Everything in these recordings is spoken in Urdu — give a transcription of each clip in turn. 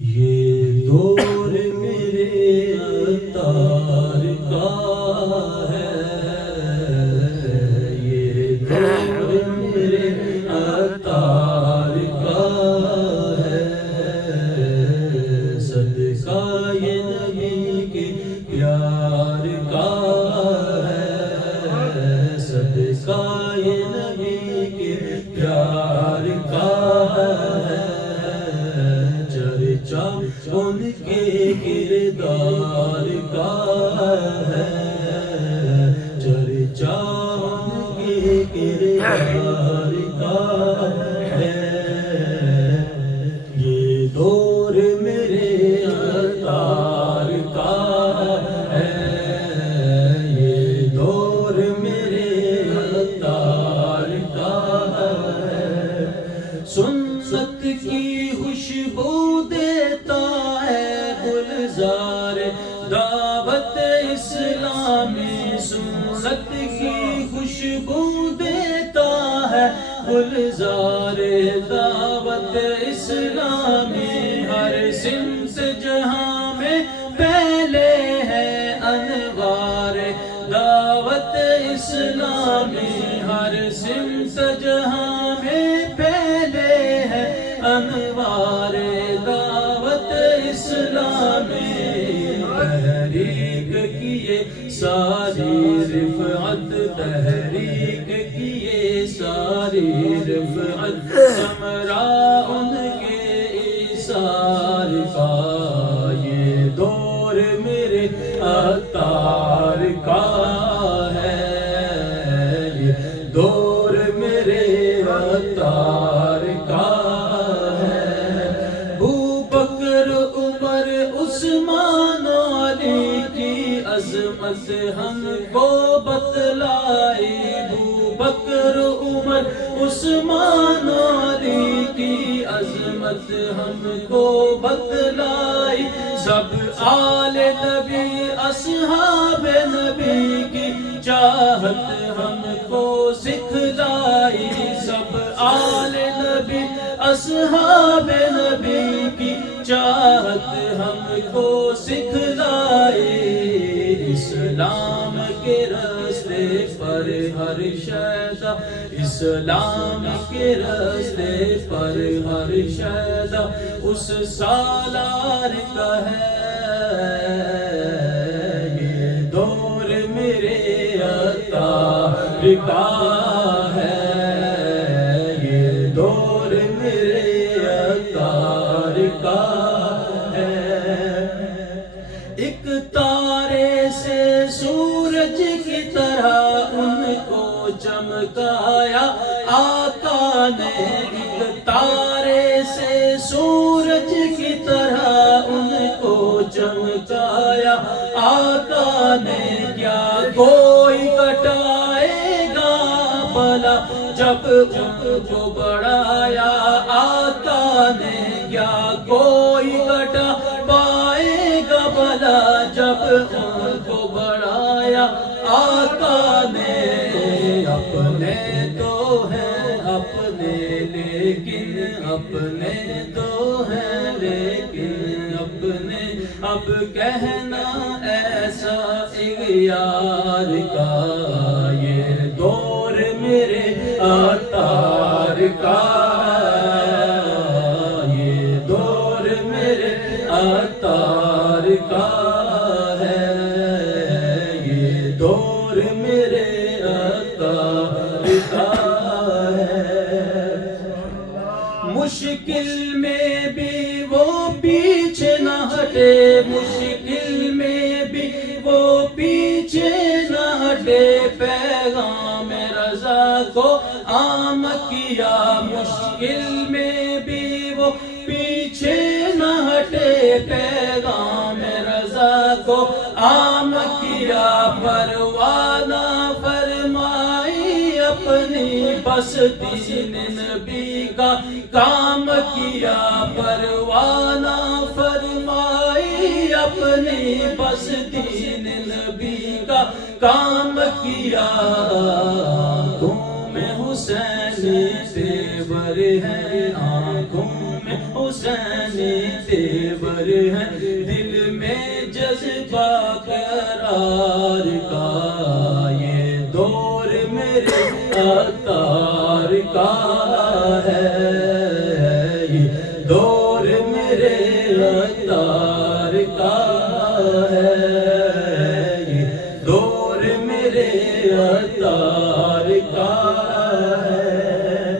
یہ دور میرے عطار کا ہے، یہ دور میرے عطار کا ہے، صدقہ یہ نبی کے پیار کا ہے، صدقہ یہ نبی کے پیار کا ہے، چرچا ان کے کردار کا ہے، چرچا ان کے کردار کا ہے، یہ دور میرے عطار کا ہے، یہ دور میرے عطار کا ہے، سنت کی خوشبو دیتا ہے گلزار دعوت اسلامی، سنت کی خوشبو دیتا ہے گلزار دعوت اسلامی، ہر سمت جہاں میں پھیلے ہیں انوار دعوت اسلامی، ہر سمت جہاں میں پھیلے ہیں انوار دعوت اسلامی، تحریک کیے ساری رفعت، تحریک کیے ساری رفعت، ثمرہ ان کے ایثار کا، یہ دور میرے عطار کا ہے، یہ دور میرے عطار کا ہے، ابو بکر عمر عثمان علی کی عظمت ہم کو بتلائی، ابو بکر عمر عثمان علی کی عظمت ہم کو بتلائی، سب آل نبی اصحاب نبی کی چاہت ہم کو سکھلائی، سب آل نبی اصحاب نبی کی چاہت ہم کو سکھلائی، اسلام کے راستے پر ہر شیدا، اسلام کے راستے پر ہر شیدا اس سالار کا ہے، یہ دور میرے عطار کا ہے، یہ دور میرے عطار کا ہے، ایک تارے سے سورج کی طرح ان کو چمکایا آقا نے، ایک تارے سے سورج کی طرح ان کو چمکایا آقا نے، کیا کوئی کٹائے گا بھلا جب ان کو بڑھایا آقا نے، کیا کوئی کٹا پائے گا بھلا جب ان کو بڑھایا آقا نے، اپنے تو ہیں اپنے لیکن اپنے تو ہیں لیکن اپنے، اب کہنا ایسا اغیار کا، یہ دور میرے عطار کا، یہ دور میرے عطار کا ہے، یہ دور میرے عطار کا ہے، مشکل میں بھی وہ پیچھے نہ ہٹے، مشکل میں بھی وہ پیچھے نہ ہٹے، پیغام رضا کو عام کیا، مشکل میں بھی وہ پیچھے نہ ہٹے، پیغام رضا کو عام کیا، پروانہ فرمائی اپنی بستی نے نبی کا کام کیا، پروانہ فرمائی اپنی بستی نے نبی کا کام کیا، آنکھوں میں حسین تیور ہے، آنکھوں میں حسینی تیور ہے، دل میں جذبہ قرار کا، یہ دور میرے عطار کا ہے، یہ دور میرے عطار کا ہے، یہ دور میرے عطار کا ہے۔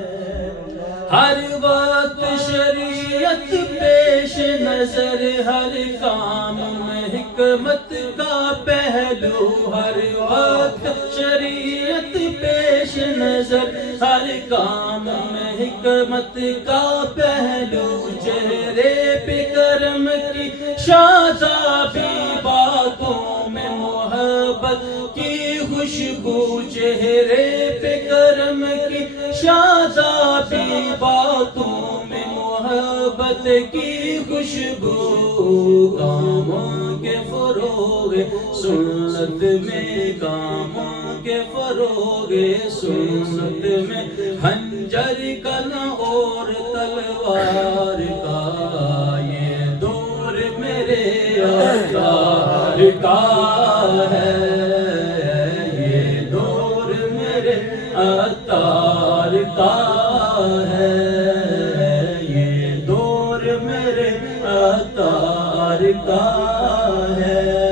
ہر وقت شریعت پیش نظر، ہر کام میں حکمت کا پہلو، ہر وقت شریعت پیش نظر، ہر کام میں حکمت کا پہلو، چہرے پہ کرم کی شادابی، باتوں میں محبت کی خوشبو، چہرے پہ کرم کی شادابی، باتوں میں محبت کی خوشبو، کاموں کے فروغ سنت میں، کاموں کے فروغ سنت میں، خنجر کا نہ اور تلوار کا، یہ دور میرے عطار کا ہے، یہ دور میرے عطار کا ہے، یہ دور میرے عطار کا ہے۔